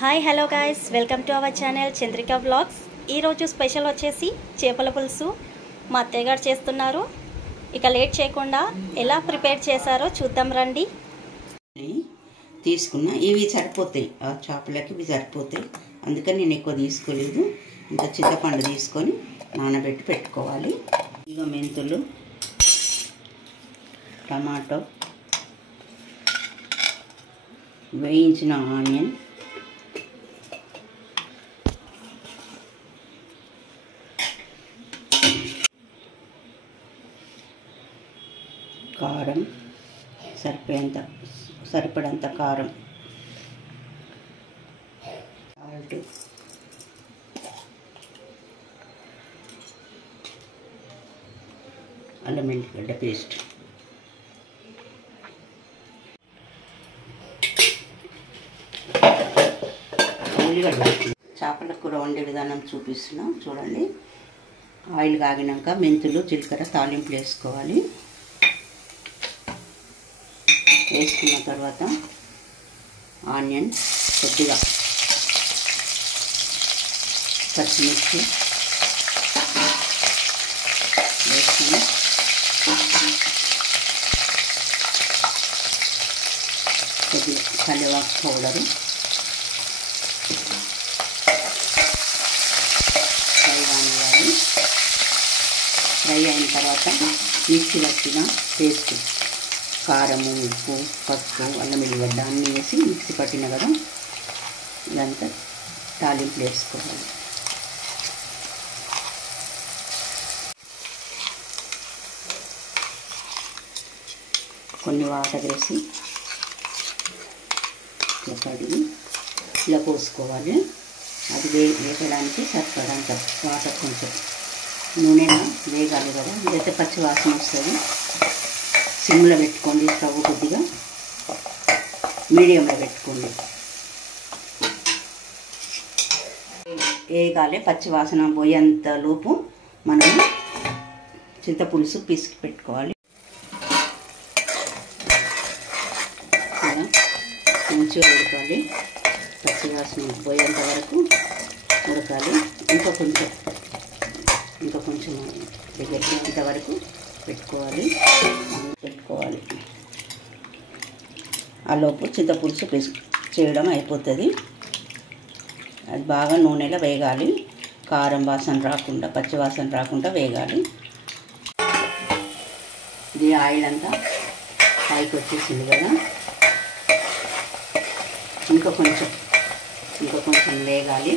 Hi hello guys, welcome to our channel Chandrika vlogs. ఈరోజు special వచ్చేసి చేపల పులుసు మా అత్తయ్య గారు చేస్తున్నారు. ఇక లేట్ చేయకుండా ఎలా ప్రిపేర్ చేశారో చూద్దాం రండి. తీసుకున్నా ఇవి సరిపోతాయి, ఆ చేపలకి ఇవి సరిపోతాయి, అందుకని నేను ఎక్కువ తీసుకోలేదు. ఇంకా చింతపండు తీసుకొని నానబెట్టి పెట్టుకోవాలి. ఇక మెంతులు, టమాటో, వేయించిన ఆనియన్, కారం, సరిపడంత కారం, సాల్ట్, అల్లం వెల్లిగడ్డ పేస్ట్. ఉల్లిగడ్డ. చేపల కూర వండే విధానం చూపిస్తున్నాం చూడండి. ఆయిల్ కాగినాక మెంతులు, జీలకర్ర తాలింపులు వేసుకోవాలి. వేసుకున్న తర్వాత ఆనియన్, కొద్దిగా పచ్చిమిర్చి వేసుకొని కొద్దిగా కరివేపాకు పౌడరు, ఫ్రై కానివ్వాలి. ఫ్రై అయిన తర్వాత మిక్సీ పట్టిన పేస్ట్, కారము, ఉప్పు, పసుపు, అల్లం వెల్లిగడ్డ అన్నీ వేసి మిక్సీ పట్టిన కదా, ఇదంతా తాలింపులు వేసుకోవాలి. కొన్ని వాటర్ వేసి ఇలా కడిగి ఇలా పోసుకోవాలి. అది వేగడానికి సరిపడంత వాటర్, కొంచెం నూనె వేగాలి కదా, ఇదైతే పచ్చి వాసన వస్తుంది. సిమ్లో పెట్టుకోండి, స్టవ్ కొద్దిగా మీడియంలో పెట్టుకోండి. వేగాలి, పచ్చి వాసన పోయేంత లోపు మనం చింతపులుసు పిసికి పెట్టుకోవాలి. మంచిగా ఉడకాలి, పచ్చి వాసన పోయేంత వరకు ఉడకాలి. ఇంకా కొంచెం దగ్గరికి ఇంతవరకు పెట్టుకోవాలి. ఆ లోపు చింతపులుసు చేయడం అయిపోతుంది. అది బాగా నూనెలో వేగాలి, కారం వాసన రాకుండా, పచ్చి వాసన రాకుండా వేగాలి. ఇది ఆయిల్ అంతా పైకి వచ్చేసింది కదా, ఇంకా కొంచెం వేగాలి.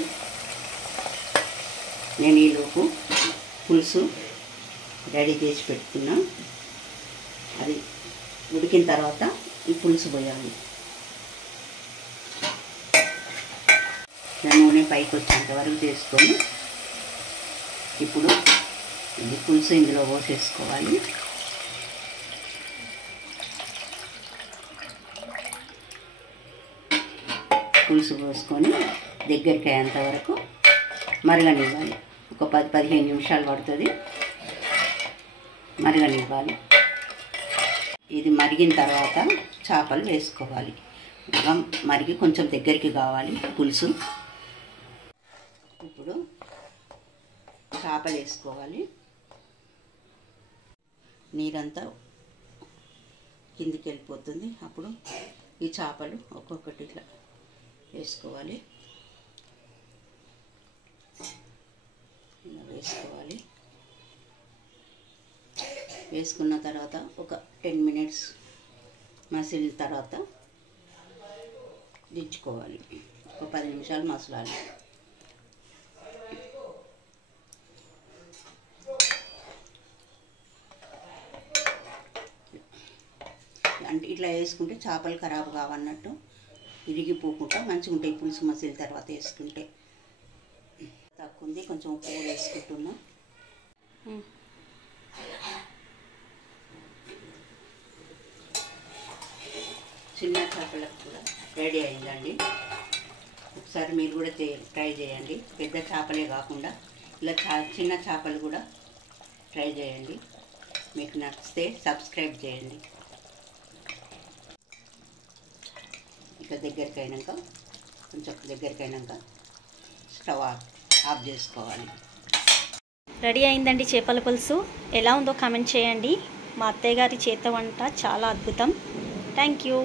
నేను ఈలోపు పులుసు రెడీ చేసి పెట్టుకున్నా. అది ఉడికిన తర్వాత ఈ పులుసు పోయాలి. నూనె పైకి వచ్చేంత వరకు చేసుకొని ఇప్పుడు ఇది పులుసు ఇందులో పోసేసుకోవాలి. పులుసు పోసుకొని దగ్గరికి అయ్యేంత వరకు మరగనివ్వాలి. ఒక 10-15 నిమిషాలు పడుతుంది, మరగనివ్వాలి. ఇది మరిగిన తర్వాత చేపలు వేసుకోవాలి. మరిగి కొంచెం దగ్గరికి కావాలి పులుసు. ఇప్పుడు చేపలు వేసుకోవాలి. నీరంతా కిందికి వెళ్ళిపోతుంది. అప్పుడు ఈ చేపలు ఒక్కొక్కటి ఇట్లా వేసుకోవాలి. ఇలా వేసుకోవాలి. వేసుకున్న తర్వాత ఒక 10 మినిట్స్ మసిలిన తర్వాత దించుకోవాలి. ఒక 10 నిమిషాలు మసలాలి. అంటే ఇట్లా వేసుకుంటే చేపలు ఖరాబు కావన్నట్టు, ఇరిగిపోకుండా మంచిగా ఉంటాయి. పులుసు మసిలిన తర్వాత వేసుకుంటే. తక్కువ ఉంది, కొంచెం ఉప్పు కూడా వేసుకుంటున్నా. చిన్న చేపలకు కూడా రెడీ అయిందండి. ఒకసారి మీరు కూడా ట్రై చేయండి. పెద్ద చేపలే కాకుండా ఇలా చిన్న చేపలు కూడా ట్రై చేయండి. మీకు నచ్చితే సబ్స్క్రైబ్ చేయండి. ఇట్లా దగ్గరికి అయినాక కొంచెం దగ్గరికి అయినాక స్టవ్ ఆఫ్ చేసుకోవాలి. రెడీ అయిందండి చేపల పులుసు. ఎలా ఉందో కామెంట్ చేయండి. మా అత్తయ్య గారి చేత వంట చాలా అద్భుతం. Thank you.